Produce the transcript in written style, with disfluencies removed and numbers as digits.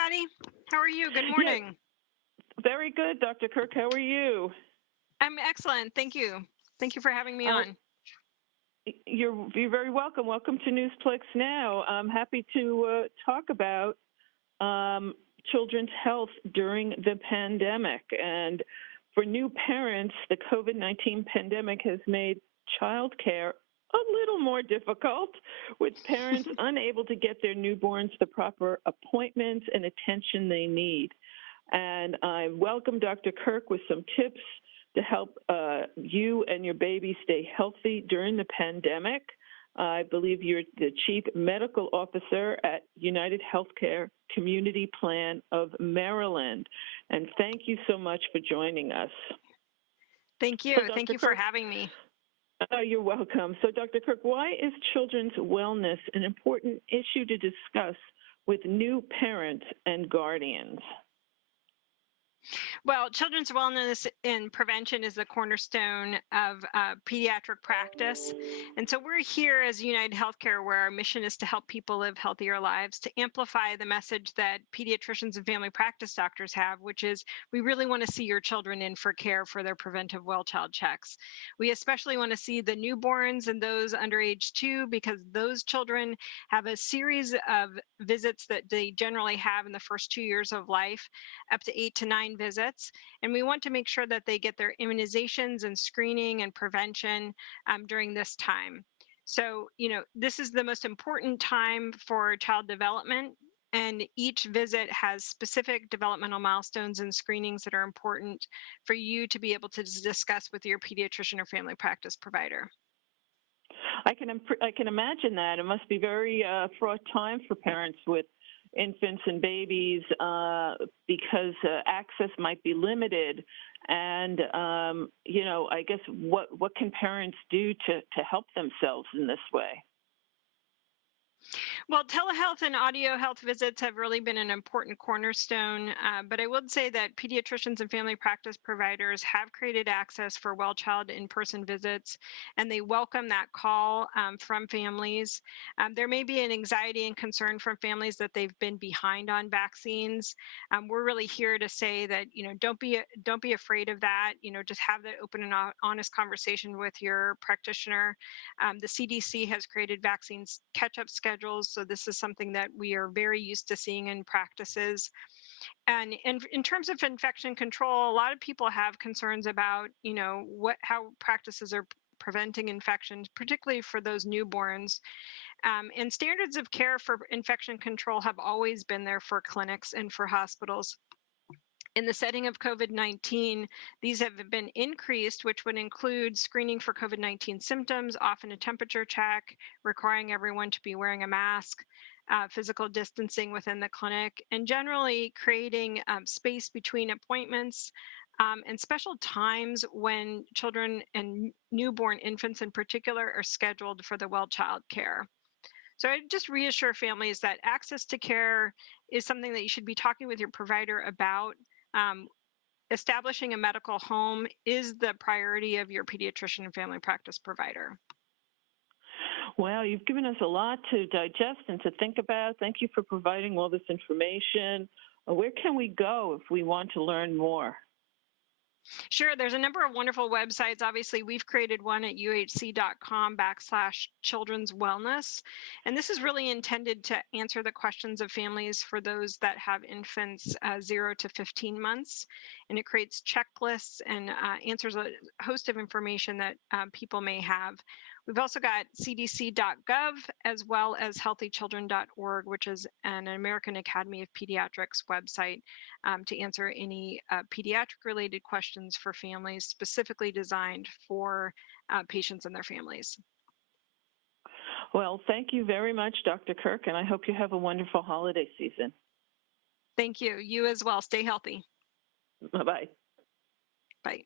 Patty. How are you? Good Yeah, morning. very good, Dr. Kirk. How are you? I'm excellent. Thank you. Thank you for having me Uh, on. you're very welcome. Welcome to Newsplex Now. I'm happy to talk about um, children's health during the pandemic. And for new parents, the COVID-19 pandemic has made childcare a little more difficult, with parents unable to get their newborns the proper appointments and attention they need. And I welcome Dr. Kirk with some tips to help you and your baby stay healthy during the pandemic. I believe you're the Chief Medical Officer at United Healthcare Community Plan of Maryland. And thank you so much for joining us. Thank So, you. Thank Dr. you for Kirk, having me. you're welcome. So, Dr. Kirk, why is children's wellness an important issue to discuss with new parents and guardians? Well, children's wellness and prevention is the cornerstone of pediatric practice. And so we're here as United Healthcare, where our mission is to help people live healthier lives, to amplify the message that pediatricians and family practice doctors have, which is we really want to see your children in for care for their preventive well child checks. We especially want to see the newborns and those under age 2, because those children have a series of visits that they generally have in the first 2 years of life, up to 8 to 9 visits. And we want to make sure that they get their immunizations and screening and prevention during this time. So, this is the most important time for child development. And each visit has specific developmental milestones and screenings that are important for you to be able to discuss with your pediatrician or family practice provider. I can imagine that. It must be very fraught time for parents with infants and babies because access might be limited. And I guess what can parents do to help themselves in this way? Well, telehealth and audio health visits have really been an important cornerstone, but I would say that pediatricians and family practice providers have created access for well child in person visits, and they welcome that call from families. There may be an anxiety and concern from families that they've been behind on vaccines. We're really here to say that don't be afraid of that. Just have that open and honest conversation with your practitioner. The CDC has created vaccines catch-up schedules, so this is something that we are very used to seeing in practices. And in terms of infection control, a lot of people have concerns about, how practices are preventing infections, particularly for those newborns. And standards of care for infection control have always been there for clinics and for hospitals. In the setting of COVID-19, these have been increased, which would include screening for COVID-19 symptoms, often a temperature check, requiring everyone to be wearing a mask, physical distancing within the clinic, and generally creating space between appointments and special times when children and newborn infants in particular are scheduled for the well child care. So I just reassure families that access to care is something that you should be talking with your provider about. Um, Establishing a medical home is the priority of your pediatrician and family practice provider. Well, you've given us a lot to digest and to think about. Thank you for providing all this information. Where can we go if we want to learn more? Sure, there's a number of wonderful websites. Obviously, we've created one at uhc.com/children's wellness. And this is really intended to answer the questions of families for those that have infants 0 to 15 months. And it creates checklists and answers a host of information that people may have. We've also got cdc.gov as well as healthychildren.org, which is an American Academy of Pediatrics website to answer any pediatric related questions for families specifically designed for patients and their families. Well, thank you very much, Dr. Kirk, and I hope you have a wonderful holiday season. Thank you. You as well. Stay healthy. Bye-bye. Bye.